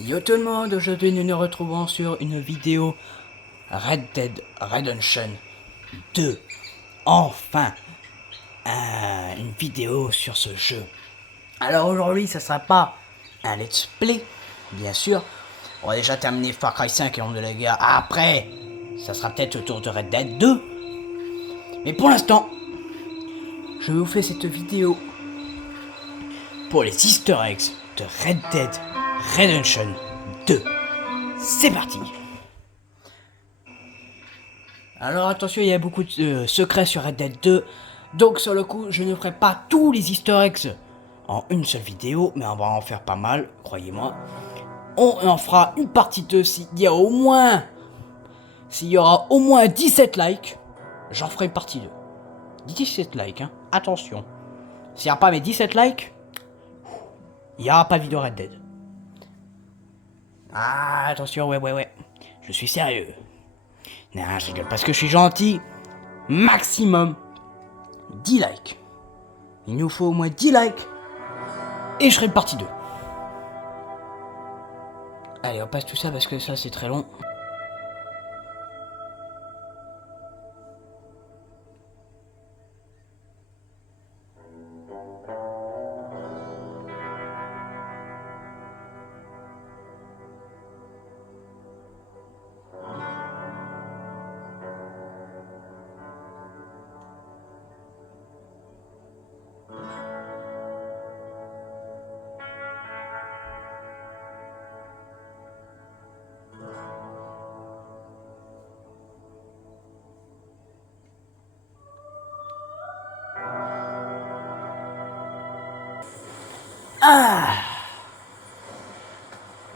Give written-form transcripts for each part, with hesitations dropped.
Yo tout le monde, aujourd'hui nous nous retrouvons sur une vidéo Red Dead Redemption 2. Enfin, une vidéo sur ce jeu. Alors aujourd'hui, ça sera pas un let's play, bien sûr. On va déjà terminer Far Cry 5 et L'Ombre de la Guerre. Après, ça sera peut-être autour de Red Dead 2. Mais pour l'instant, je vous fais cette vidéo pour les Easter eggs de Red Dead Redemption 2. C'est parti. Alors attention, il y a beaucoup de secrets sur Red Dead 2. Donc sur le coup, je ne ferai pas tous les Easter eggs en une seule vidéo, mais on va en faire pas mal, croyez-moi. On en fera une partie 2 s'il y aura au moins 17 likes, j'en ferai une partie 2. 17 likes, hein. Attention. S'il n'y a pas mes 17 likes, il n'y aura pas de vidéo Red Dead. Ah, attention, ouais. Je suis sérieux. Non, je rigole parce que je suis gentil. Maximum 10 likes. Il nous faut au moins 10 likes. Et je ferai une partie 2. Allez, on passe tout ça parce que ça c'est très long.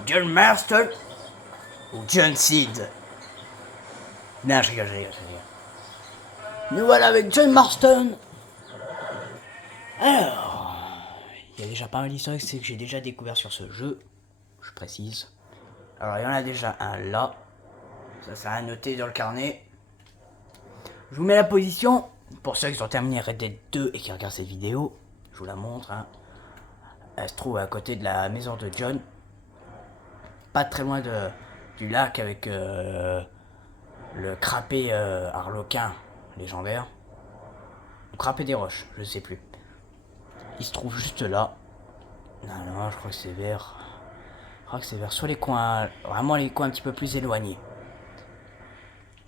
John Marston ou John Seed? Non, je rigole. Nous voilà avec John Marston. Alors, il y a déjà pas mal d'histoires que j'ai déjà découvert sur ce jeu, je précise. Alors, il y en a déjà un là. Ça à noter dans le carnet. Je vous mets la position. Pour ceux qui ont terminé Red Dead 2 et qui regardent cette vidéo, je vous la montre. Hein. Elle se trouve à côté de la maison de John. Pas très loin du lac avec le crapé arlequin légendaire. Ou crapé des roches, je sais plus. Il se trouve juste là. Non, je crois que c'est vers... soit les coins... Vraiment les coins un petit peu plus éloignés.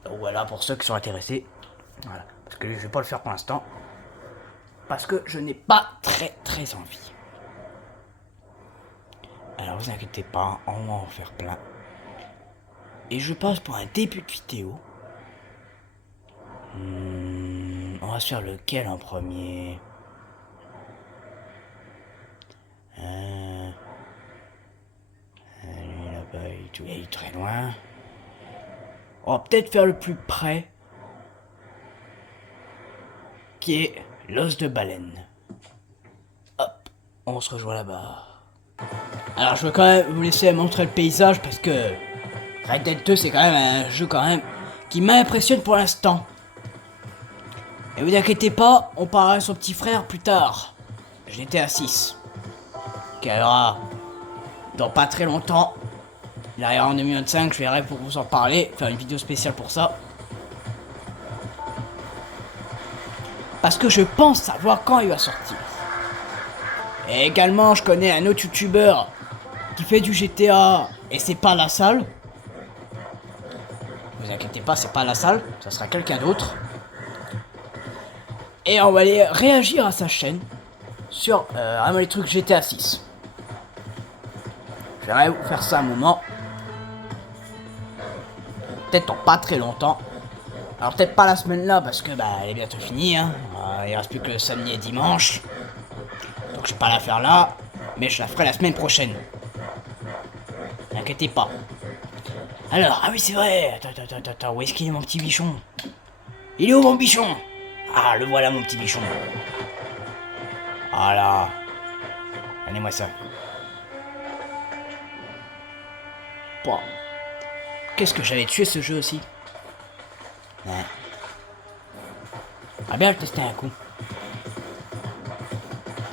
Donc voilà, pour ceux qui sont intéressés. Voilà. Parce que je vais pas le faire pour l'instant. Parce que je n'ai pas très envie. Alors vous inquiétez pas, on va en faire plein. Et je pense pour un début de vidéo. On va se faire lequel en premier? Lui là-bas, il est très loin. On va peut-être faire le plus près. Qui est l'os de baleine. Hop, on se rejoint là-bas. Alors je veux quand même vous laisser montrer le paysage parce que Red Dead 2 c'est quand même un jeu qui m'impressionne pour l'instant. Et vous inquiétez pas, on parlera de son petit frère plus tard. J'étais à 6. Qui arrivera dans pas très longtemps. Il arrivera en 2025, je verrai pour vous en parler, faire une vidéo spéciale pour ça. Parce que je pense savoir quand il va sortir. Et également, je connais un autre youtubeur qui fait du GTA et c'est pas la salle. Vous inquiétez pas, c'est pas la salle, ça sera quelqu'un d'autre. Et on va aller réagir à sa chaîne sur vraiment les trucs GTA 6. Je vais vous faire ça un moment. Peut-être dans pas très longtemps. Alors peut-être pas la semaine là parce que elle est bientôt finie. Hein. Il reste plus que le samedi et dimanche. Donc je vais pas la faire là. Mais je la ferai la semaine prochaine. N'inquiétez pas. Alors, ah oui c'est vrai. Attends, où est-ce qu'il est mon petit bichon? Il est où mon bichon? Ah, le voilà mon petit bichon. Voilà. Donnez-moi ça. Bon. Qu'est-ce que j'avais tué ce jeu aussi? Ouais. On va bien le tester un coup.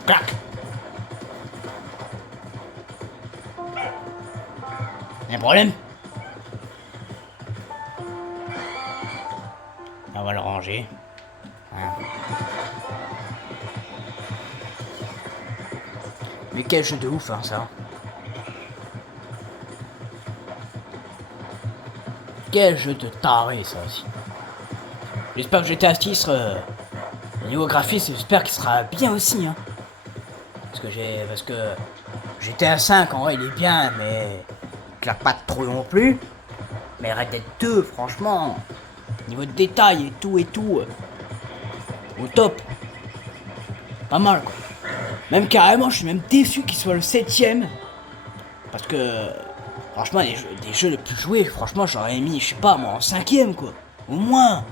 Clac. Y'a un problème? On va le ranger. Voilà. Mais quel jeu de ouf, hein, ça. Quel jeu de taré, ça aussi. J'espère que GTA 6, niveau graphisme, j'espère qu'il sera bien aussi, hein. Parce que GTA 5, en vrai, il est bien, mais il claque pas trop non plus. Mais Red Dead 2, franchement, niveau de détail et tout, au top. Pas mal, quoi. Même carrément, je suis même déçu qu'il soit le 7ème. Parce que, franchement, des jeux les plus joués, franchement, j'aurais mis, je sais pas, moi, en 5ème, quoi. Au moins.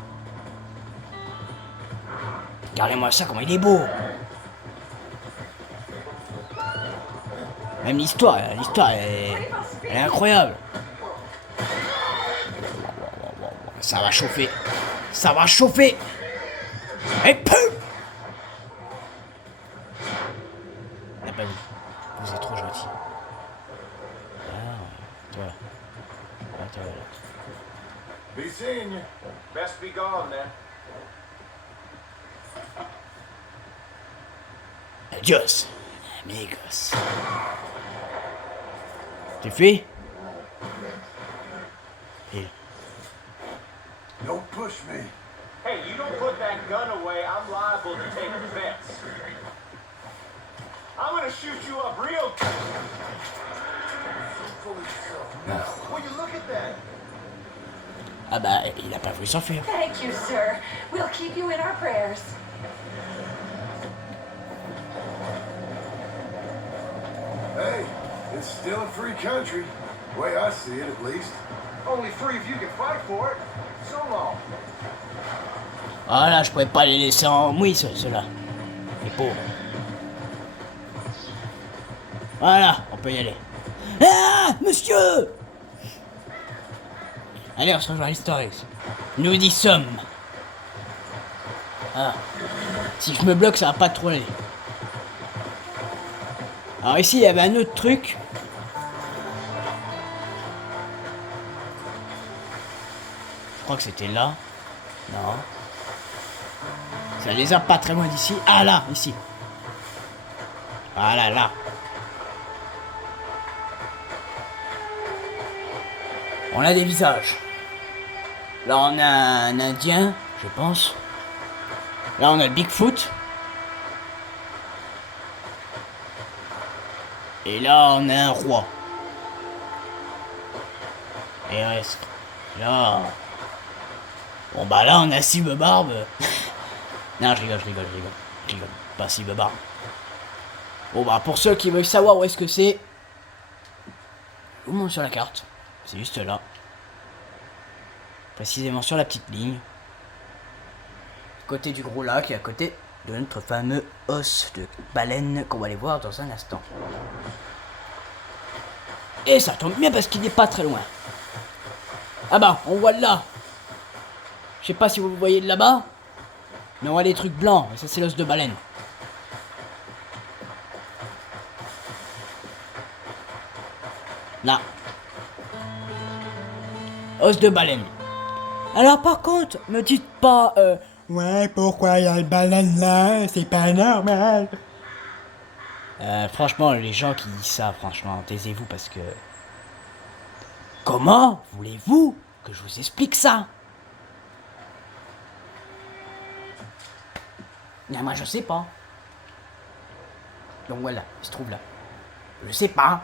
Regardez-moi ça, comment il est beau. Même l'histoire, elle est incroyable. Ça va chauffer. Ça va chauffer. Et pum! Ah bah oui, vous êtes trop gentil. Ah, toi. Ah, toi, Be seeing you. Best be gone then. Adios, amigos. Tu fais? Et... Don't push me. Hey, you don't put that gun away, I'm liable to take offense. I'm gonna shoot you up real. Now, will you look at that? Ah bah, il a pas voulu s'enfuir. Thank you, sir. We'll keep you in our prayers. Hey, it's still a free country. The way I see it, at least. Only free if you can fight for it. So long. Voilà, je pourrais pas les laisser en mouille, ceux-là. Les pauvres. Voilà, on peut y aller. Ah, monsieur! Allez, on se rejoint à l'Historix. Nous y sommes. Ah. Si je me bloque, ça va pas trop aller. Alors ici, il y avait un autre truc. Je crois que c'était là. Non. Ça les a pas très loin d'ici. Ah là, ici. Voilà, là. On a des visages. Là, on a un Indien, je pense. Là, on a le Bigfoot. Et là, on a un roi. Et reste. Là. Bon, bah là, on a Cible Barbe. Non, je rigole. Pas Cible Barbe. Bon, bah, pour ceux qui veulent savoir où est-ce que c'est, je vous montre sur la carte. C'est juste là. Précisément sur la petite ligne. Côté du gros lac et à côté de notre fameux os de baleine qu'on va aller voir dans un instant. Et ça tombe bien parce qu'il n'est pas très loin. Ah bah, on voit là. Je sais pas si vous voyez de là-bas, mais on voit des trucs blancs. Et ça, c'est l'os de baleine. Là. Os de baleine. Alors par contre, me dites pas, ouais, pourquoi il y a une baleine là? C'est pas normal. Franchement, les gens qui disent ça, franchement, taisez-vous parce que... Comment voulez-vous que je vous explique ça? Mais moi, je sais pas. Donc voilà, il se trouve là. Je sais pas.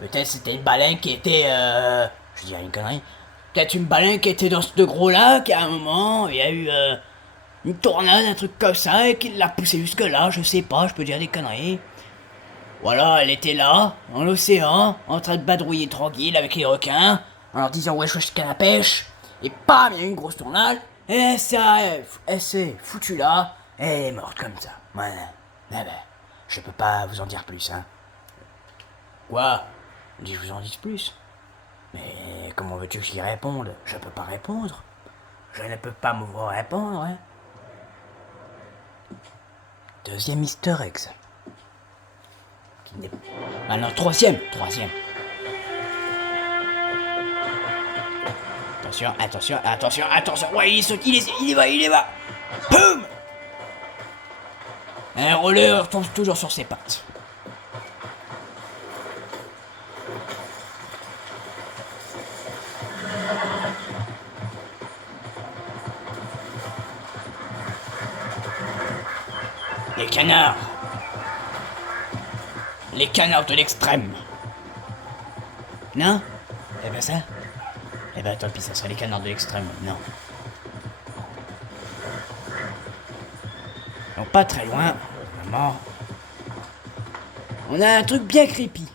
Peut-être c'était une baleine qui était, je dirais une connerie. Peut-être une baleine qui était dans ce gros lac, et à un moment, il y a eu une tornade, un truc comme ça, et qui l'a poussé jusque là, je sais pas, je peux dire des conneries. Voilà, elle était là, dans l'océan, en train de badrouiller tranquille avec les requins, en leur disant wesh wesh canne à pêche, et bam, il y a eu une grosse tornade, et ça, elle s'est foutue là, et elle est morte comme ça. Voilà. Ben, je peux pas vous en dire plus, hein. Quoi? On dit que je vous en dise plus. Mais comment veux-tu que j'y réponde? Je peux pas répondre. Je ne peux pas vous répondre, hein. Deuxième Easter egg. Ah non, troisième. Attention, attention, attention, attention. Ouais, il saute, il y va, il y va. Boum. Un roller tombe toujours sur ses pattes. Les canards. Les canards de l'extrême. Non? Eh ben ça? Eh ben tant pis, ça serait les canards de l'extrême, non. Donc pas très loin, vraiment. On a un truc bien creepy.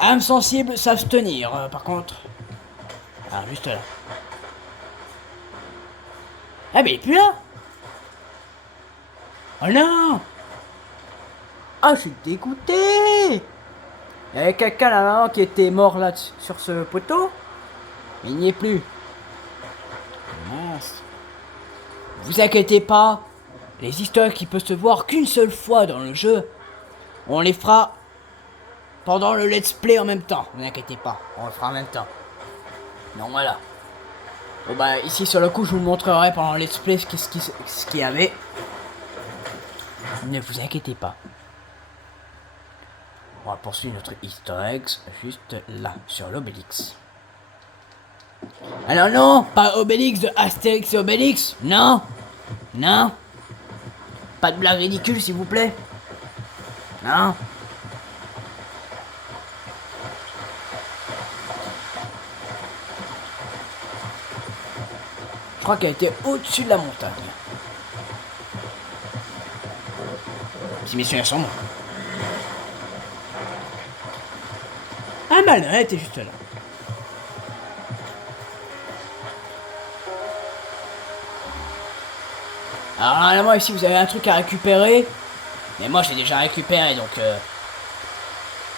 Âmes sensibles savent se tenir, par contre. Ah, juste là. Ah mais il est plus là. Oh non. Ah, je suis dégoûté. Il y avait quelqu'un là qui était mort là sur ce poteau. Mais il n'y est plus. Mince. Vous inquiétez pas. Les histoires qui peuvent se voir qu'une seule fois dans le jeu, on les fera pendant le let's play en même temps. Vous inquiétez pas, on le fera en même temps. Donc voilà. Bon bah ici sur le coup je vous montrerai pendant le let's play ce qu'il y avait. Ne vous inquiétez pas. On va poursuivre notre easter eggs juste là, sur l'Obélix. Alors non, pas Obélix de Astérix et Obélix, non. Non. Pas de blague ridicule s'il vous plaît. Non. Je crois qu'elle était au-dessus de la montagne. Si mes souvenirs sont bons. Ah bah là, elle était juste là. Alors là, moi ici vous avez un truc à récupérer. Mais moi j'ai déjà récupéré donc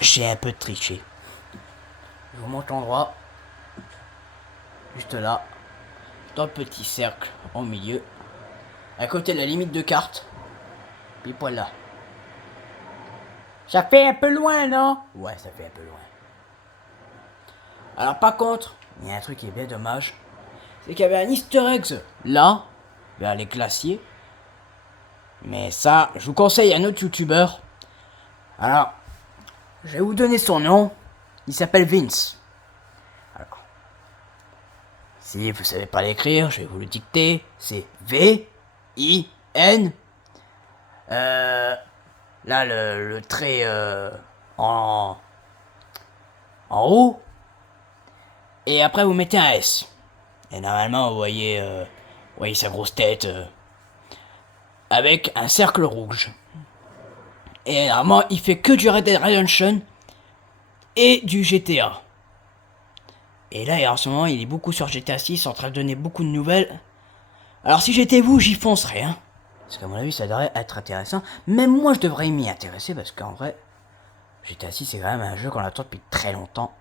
j'ai un peu triché. Je vous montre l'endroit. Juste là. Dans le petit cercle au milieu. À côté de la limite de carte. Puis voilà. Ça fait un peu loin, non? Ouais, ça fait un peu loin. Alors par contre, il y a un truc qui est bien dommage. C'est qu'il y avait un easter egg là, vers les glaciers. Mais ça, je vous conseille un autre youtubeur. Alors, je vais vous donner son nom. Il s'appelle Vince. Alors, si vous savez pas l'écrire, je vais vous le dicter. C'est V-I-N. Là, le trait en haut. Et après, vous mettez un S. Et normalement, vous voyez sa grosse tête avec un cercle rouge. Et normalement, il fait que du Red Dead Redemption et du GTA. Et là, en ce moment, il est beaucoup sur GTA 6, en train de donner beaucoup de nouvelles. Alors, si j'étais vous, j'y foncerais, hein. Parce qu'à mon avis, ça devrait être intéressant. Même moi, je devrais m'y intéresser, parce qu'en vrai, GTA 6, c'est quand même un jeu qu'on attend depuis très longtemps.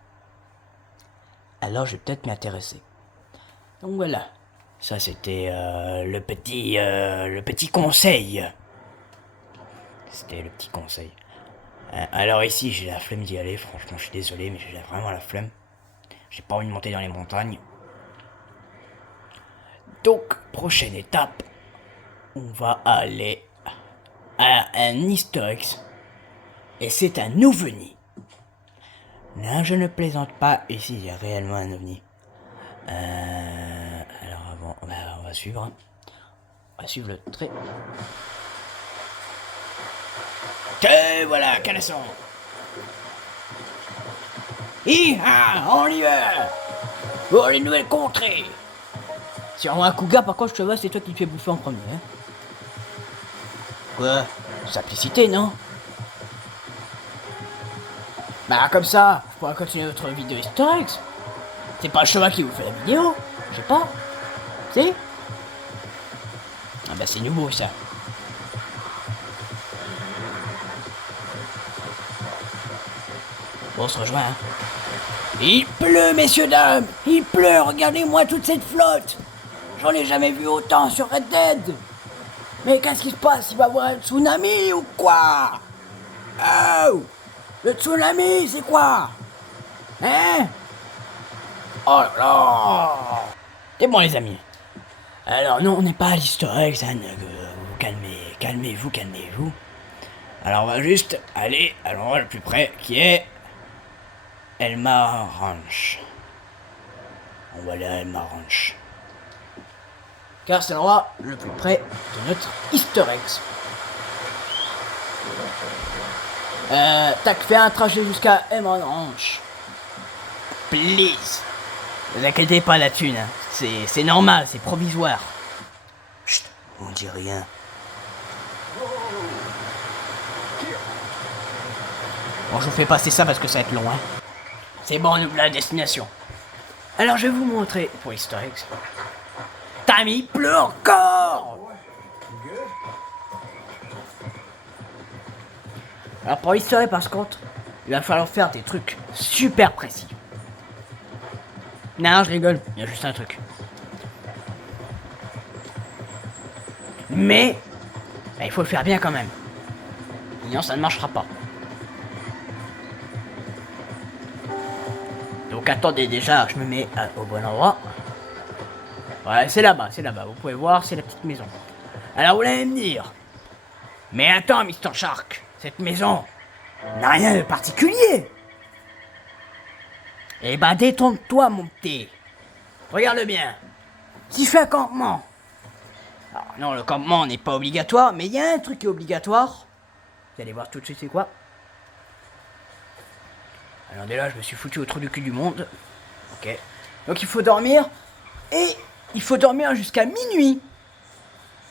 Alors, je vais peut-être m'y intéresser. Donc voilà. Ça, c'était le petit conseil. C'était le petit conseil. Alors ici, j'ai la flemme d'y aller. Franchement, je suis désolé, mais j'ai vraiment la flemme. J'ai pas envie de monter dans les montagnes. Donc, prochaine étape. On va aller à un easter egg. Et c'est un ovni. Là, je ne plaisante pas. Ici, il y a réellement un ovni. Alors avant, on va suivre. Hein. On va suivre le trait. Et voilà, canasson. On y va. Pour les nouvelles contrées. Si on a un cougar, par contre, je te vois, c'est toi qui te fais bouffer en premier. Hein. Quoi? Simplicité, non? Bah comme ça, je pourrais continuer notre vidéo easter eggs. C'est pas le cheval qui vous fait la vidéo. Je sais pas. C'est? Ah bah c'est nouveau ça. Bon, on se rejoint, hein. Il pleut, messieurs, dames. Il pleut, regardez-moi toute cette flotte. J'en ai jamais vu autant sur Red Dead. Mais qu'est-ce qui se passe? Il va y avoir un tsunami ou quoi? Oh! Le tsunami, c'est quoi? Hein? Oh là là. C'est bon les amis. Alors non, on n'est pas à l'historique, ça, vous calmez-vous. Alors on va juste aller à l'endroit le plus près qui est Elma Ranch. On va aller à Elma Ranch. Car c'est l'endroit le plus près de notre easter eggs. Tac, fais un trajet jusqu'à Elma Ranch. Please. Ne vous inquiétez pas la thune, hein. C'est normal, c'est provisoire. Chut, on dit rien. Bon, je vous fais passer ça parce que ça va être long, hein. C'est bon, on oublie la destination. Alors, je vais vous montrer pour Easter eggs. Tammy pleut encore. Alors, pour Easter eggs, par contre, il va falloir faire des trucs super précis. Non, je rigole, il y a juste un truc. Mais, il faut le faire bien quand même. Sinon, ça ne marchera pas. Donc attendez, déjà, je me mets au bon endroit. Ouais, c'est là-bas. Vous pouvez voir, c'est la petite maison. Alors, vous allez me dire. Mais attends, Mr. Shark, cette maison n'a rien de particulier. Eh ben, détrompe-toi, mon petit. Regarde bien. Si je fais un campement. Alors, non, le campement n'est pas obligatoire, mais il y a un truc qui est obligatoire. Vous allez voir tout de suite c'est quoi. Alors dès là, je me suis foutu au trou du cul du monde. Ok. Donc il faut dormir. Et il faut dormir jusqu'à minuit.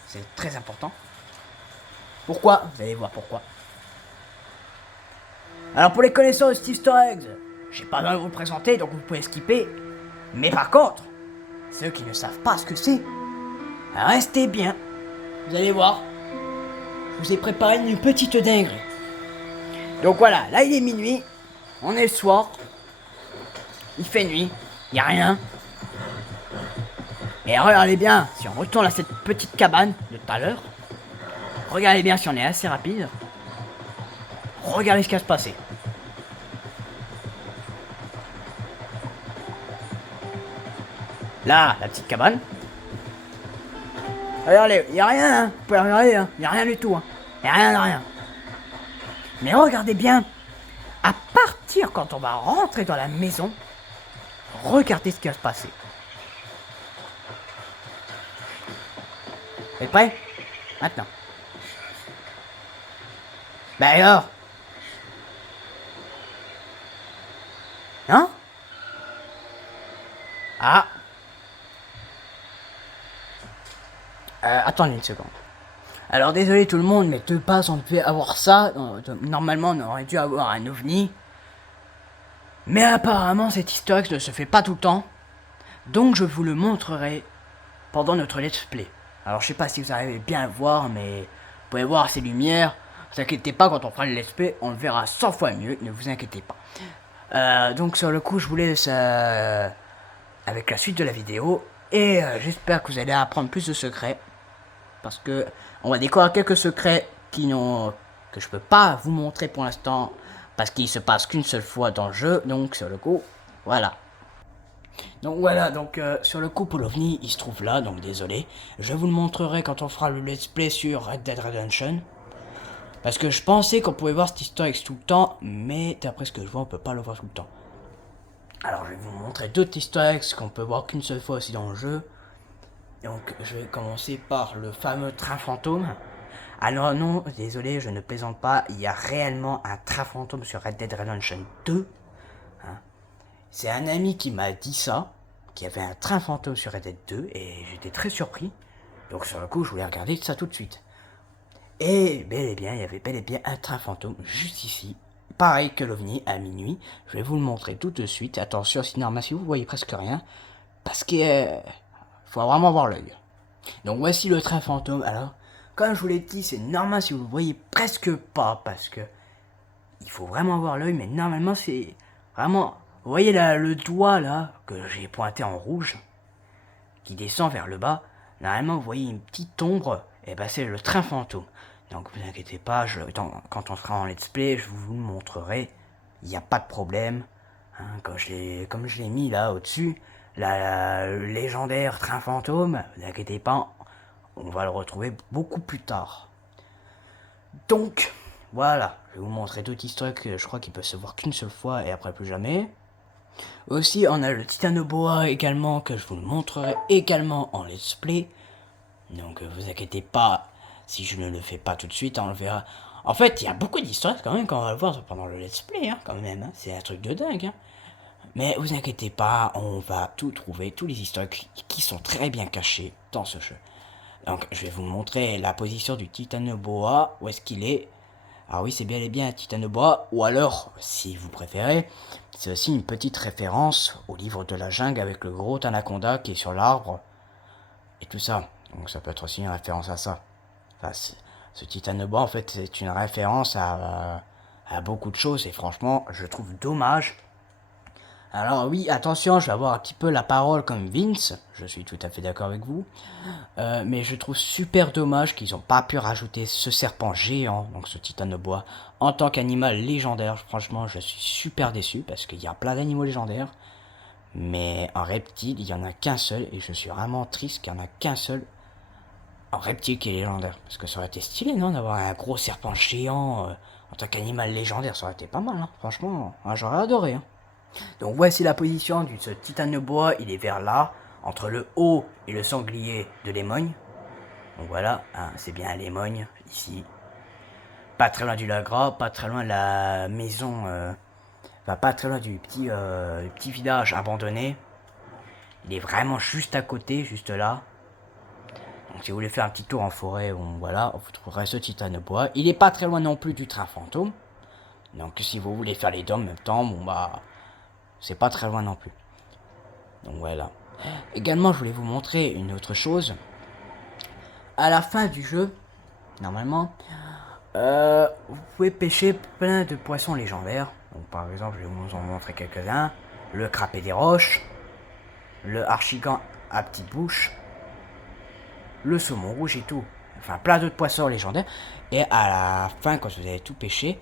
C'est très important. Pourquoi? Vous allez voir pourquoi. Alors pour les connaisseurs de Steve Easter Eggs, j'ai pas besoin de vous le présenter, donc vous pouvez skipper. Mais par contre, ceux qui ne savent pas ce que c'est, restez bien. Vous allez voir. Je vous ai préparé une petite dinguerie. Donc voilà, là il est minuit. On est le soir. Il fait nuit. Il n'y a rien. Et regardez bien, si on retourne à cette petite cabane de tout à l'heure, regardez bien si on est assez rapide. Regardez ce qui va se passer. Là, la petite cabane. Regardez, il n'y a rien, hein. Vous pouvez regarder, hein. Il n'y a rien du tout, hein. Il n'y a rien de rien. Mais regardez bien, à partir quand on va rentrer dans la maison, regardez ce qui va se passer. Vous êtes prêts? Maintenant. Ben alors? Hein? Ah. Attendez une seconde. Alors désolé tout le monde, mais de base on devait avoir ça. Normalement on aurait dû avoir un ovni. Mais apparemment cet easter egg ne se fait pas tout le temps. Donc je vous le montrerai pendant notre let's play. Alors je sais pas si vous arrivez bien à le voir, mais vous pouvez voir ces lumières. Ne vous inquiétez pas, quand on fera le let's play, on le verra 100 fois mieux, ne vous inquiétez pas. Donc sur le coup je vous laisse avec la suite de la vidéo. Et j'espère que vous allez apprendre plus de secrets. Parce que on va découvrir quelques secrets que je peux pas vous montrer pour l'instant. Parce qu'il se passe qu'une seule fois dans le jeu. Donc sur le coup, voilà. Donc voilà, sur le coup pour l'OVNI, il se trouve là, donc désolé. Je vous le montrerai quand on fera le let's play sur Red Dead Redemption. Parce que je pensais qu'on pouvait voir cet easter egg tout le temps. Mais d'après ce que je vois, on peut pas le voir tout le temps. Alors je vais vous montrer d'autres easter eggs qu'on peut voir qu'une seule fois aussi dans le jeu. Donc je vais commencer par le fameux train fantôme. Alors non, désolé, je ne plaisante pas, il y a réellement un train fantôme sur Red Dead Redemption 2. Hein. C'est un ami qui m'a dit ça, qu'il y avait un train fantôme sur Red Dead 2, et j'étais très surpris. Donc sur le coup, je voulais regarder ça tout de suite. Et bel et bien, il y avait bel et bien un train fantôme juste ici. Pareil que l'OVNI à minuit. Je vais vous le montrer tout de suite. Attention, sinon, si vous voyez presque rien. Parce que faut vraiment avoir l'œil. Donc voici le train fantôme. Alors, comme je vous l'ai dit, c'est normal si vous le voyez presque pas. Parce que il faut vraiment avoir l'œil. Mais normalement, c'est vraiment... Vous voyez là, le doigt là, que j'ai pointé en rouge, qui descend vers le bas. Normalement, vous voyez une petite ombre. Et ben c'est le train fantôme. Donc vous inquiétez pas, quand on sera en let's play, je vous le montrerai. Il n'y a pas de problème. Hein, comme je l'ai mis là au-dessus, le légendaire train fantôme, ne vous inquiétez pas, on va le retrouver beaucoup plus tard. Donc, voilà, je vais vous montrer d'autres histoires que je crois qu'il peut se voir qu'une seule fois et après plus jamais. Aussi, on a le Titanoboa également, que je vous le montrerai également en let's play. Donc, vous inquiétez pas, si je ne le fais pas tout de suite, on le verra. En fait, il y a beaucoup d'histoires quand même qu'on va le voir pendant le let's play, hein, quand même. Hein. C'est un truc de dingue. Hein. Mais vous inquiétez pas, on va tout trouver, tous les histoires qui sont très bien cachés dans ce jeu. Donc, je vais vous montrer la position du Titanoboa, où est-ce qu'il est. Alors oui, c'est bien et bien un Titanoboa, ou alors, si vous préférez, c'est aussi une petite référence au livre de la jungle avec le gros anaconda qui est sur l'arbre, et tout ça. Donc ça peut être aussi une référence à ça. Enfin, ce Titanoboa, en fait, c'est une référence à beaucoup de choses, et franchement, je trouve dommage. Alors oui, attention, je vais avoir un petit peu la parole comme Vince, je suis tout à fait d'accord avec vous, mais je trouve super dommage qu'ils n'ont pas pu rajouter ce serpent géant, donc ce Titanoboa, en tant qu'animal légendaire. Franchement, je suis super déçu, parce qu'il y a plein d'animaux légendaires, mais en reptile, il n'y en a qu'un seul, et je suis vraiment triste qu'il n'y en a qu'un seul en reptile qui est légendaire, parce que ça aurait été stylé, non, d'avoir un gros serpent géant en tant qu'animal légendaire, ça aurait été pas mal, hein. Franchement, j'aurais adoré, hein. Donc voici la position de ce Titanoboa, il est vers là, entre le haut et le sanglier de Lémogne. Donc voilà, hein, c'est bien Lémogne, ici. Pas très loin du Lagras, pas très loin de la maison, enfin pas très loin du petit village abandonné. Il est vraiment juste à côté, juste là. Donc si vous voulez faire un petit tour en forêt, bon, voilà, vous trouverez ce Titanoboa. Il est pas très loin non plus du train fantôme. Donc si vous voulez faire les deux en même temps, bon bah... c'est pas très loin non plus. Donc voilà. Également, je voulais vous montrer une autre chose. À la fin du jeu, normalement, vous pouvez pêcher plein de poissons légendaires. Donc par exemple, je vais vous en montrer quelques-uns. Le crapet des roches, le archigan à petite bouche, le saumon rouge et tout. Enfin, plein d'autres poissons légendaires. Et à la fin, quand vous avez tout pêché,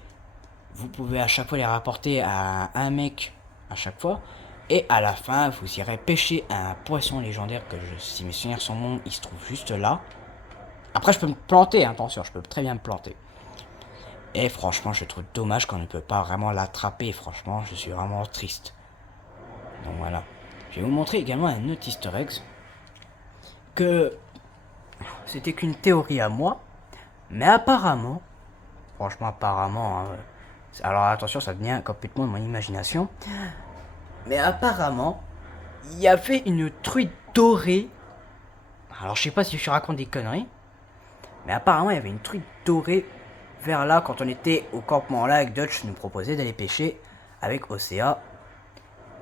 vous pouvez à chaque fois les rapporter à un mec à chaque fois. Et à la fin, vous irez pêcher un poisson légendaire que, si mes souvenirs sont bons, il se trouve juste là. Après, je peux me planter, hein, attention, je peux très bien me planter. Et franchement, je trouve dommage qu'on ne peut pas vraiment l'attraper. Franchement, je suis vraiment triste. Donc voilà. Je vais vous montrer également un autre easter egg. Que c'était qu'une théorie à moi. Mais apparemment, franchement apparemment, hein, alors attention, ça devient complètement de mon imagination. Mais apparemment, il y avait une truite dorée. Alors je sais pas si je raconte des conneries. Mais apparemment, il y avait une truite dorée vers là quand on était au campement là avec Dutch nous proposait d'aller pêcher avec Océa.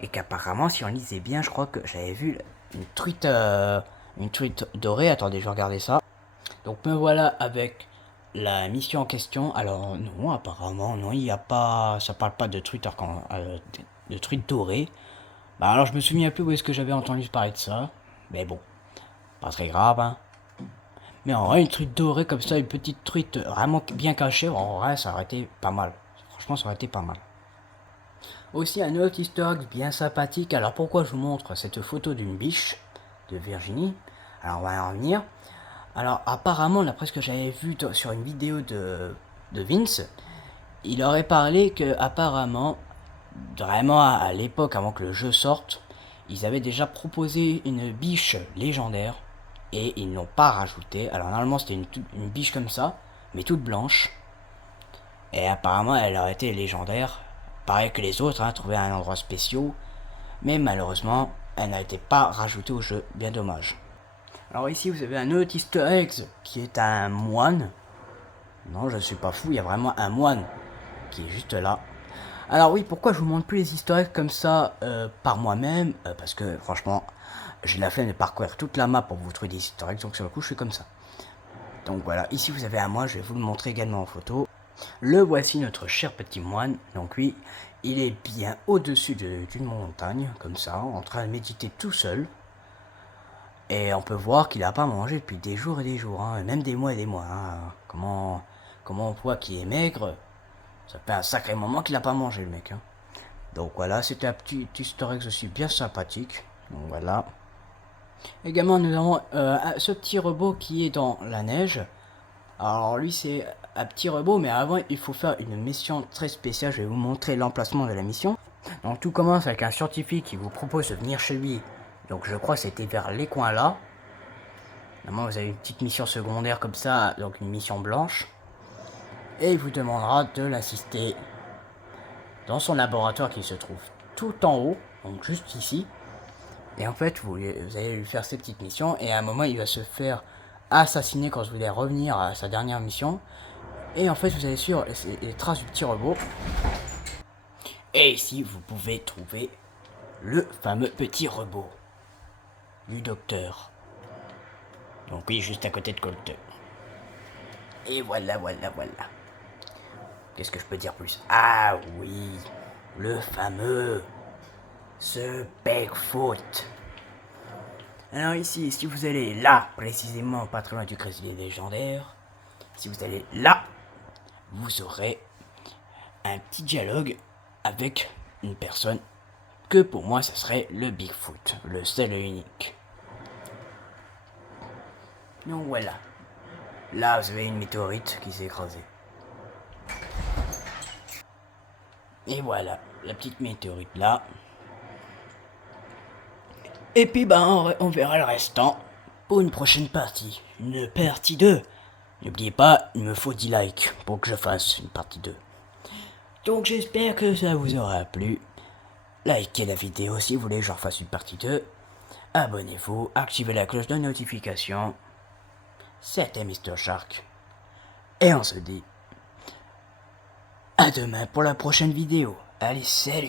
Et qu'apparemment, si on lisait bien, je crois que j'avais vu une truite dorée. Attendez, je vais regarder ça. Donc me voilà avec la mission en question. Alors non, apparemment, non, il n'y a pas... ça parle pas de truite, de truite dorée. Bah alors je me souviens plus où est-ce que j'avais entendu parler de ça. Mais bon, pas très grave, hein. Mais en vrai, une truite dorée comme ça, une petite truite vraiment bien cachée, en vrai, ça aurait été pas mal. Franchement, ça aurait été pas mal. Aussi, un autre easter egg bien sympathique. Alors, pourquoi je vous montre cette photo d'une biche de Virginie? Alors, on va y en revenir. Alors, apparemment, d'après ce que j'avais vu sur une vidéo de Vince, il aurait parlé que, apparemment, vraiment à l'époque, avant que le jeu sorte, ils avaient déjà proposé une biche légendaire. Et ils n'ont pas rajouté. Alors normalement c'était une biche comme ça, mais toute blanche. Et apparemment elle aurait été légendaire. Pareil que les autres, hein, trouvée à un endroit spécial. Mais malheureusement, elle n'a été pas rajoutée au jeu. Bien dommage. Alors ici vous avez un autre easter egg qui est un moine. Non, je ne suis pas fou, il y a vraiment un moine qui est juste là. Alors oui, pourquoi je vous montre plus les easter eggs comme ça par moi-même parce que franchement, j'ai la flemme de parcourir toute la map pour vous trouver des easter eggs, donc sur le coup je suis comme ça. Donc voilà, ici vous avez un moine, je vais vous le montrer également en photo. Le voici notre cher petit moine, donc lui, il est bien au-dessus d'une montagne, comme ça, en train de méditer tout seul. Et on peut voir qu'il n'a pas mangé depuis des jours et des jours, hein, même des mois et des mois. Hein. Comment on voit qu'il est maigre, ça fait un sacré moment qu'il n'a pas mangé le mec. Hein. Donc voilà, c'était un petit easter egg aussi bien sympathique. Donc voilà. Également, nous avons ce petit robot qui est dans la neige. Alors lui, c'est un petit robot, mais avant, il faut faire une mission très spéciale. Je vais vous montrer l'emplacement de la mission. Donc tout commence avec un scientifique qui vous propose de venir chez lui. Donc je crois que c'était vers les coins là. Normalement, vous avez une petite mission secondaire comme ça, donc une mission blanche. Et il vous demandera de l'assister dans son laboratoire qui se trouve tout en haut, donc juste ici. Et en fait, vous allez lui faire ces petites missions, et à un moment, il va se faire assassiner quand vous voulez revenir à sa dernière mission. Et en fait, vous allez suivre les traces du petit robot. Et ici, vous pouvez trouver le fameux petit robot du docteur. Donc oui, juste à côté de Coulter. Et voilà. Qu'est-ce que je peux dire plus? Ah oui, le fameux, ce Bigfoot. Alors ici, si vous allez là, précisément pas très loin du Grizzly légendaire, si vous allez là, vous aurez un petit dialogue avec une personne que pour moi, ce serait le Bigfoot, le seul et unique. Donc voilà. Là, vous avez une météorite qui s'est écrasée. Et voilà, la petite météorite là. Et puis on verra le restant pour une prochaine partie. Une partie 2. N'oubliez pas, il me faut 10 likes pour que je fasse une partie 2. Donc j'espère que ça vous aura plu. Likez la vidéo si vous voulez que je refasse une partie 2. Abonnez-vous, activez la cloche de notification. C'était Mr. Shark. Et on se dit à demain pour la prochaine vidéo. Allez, salut!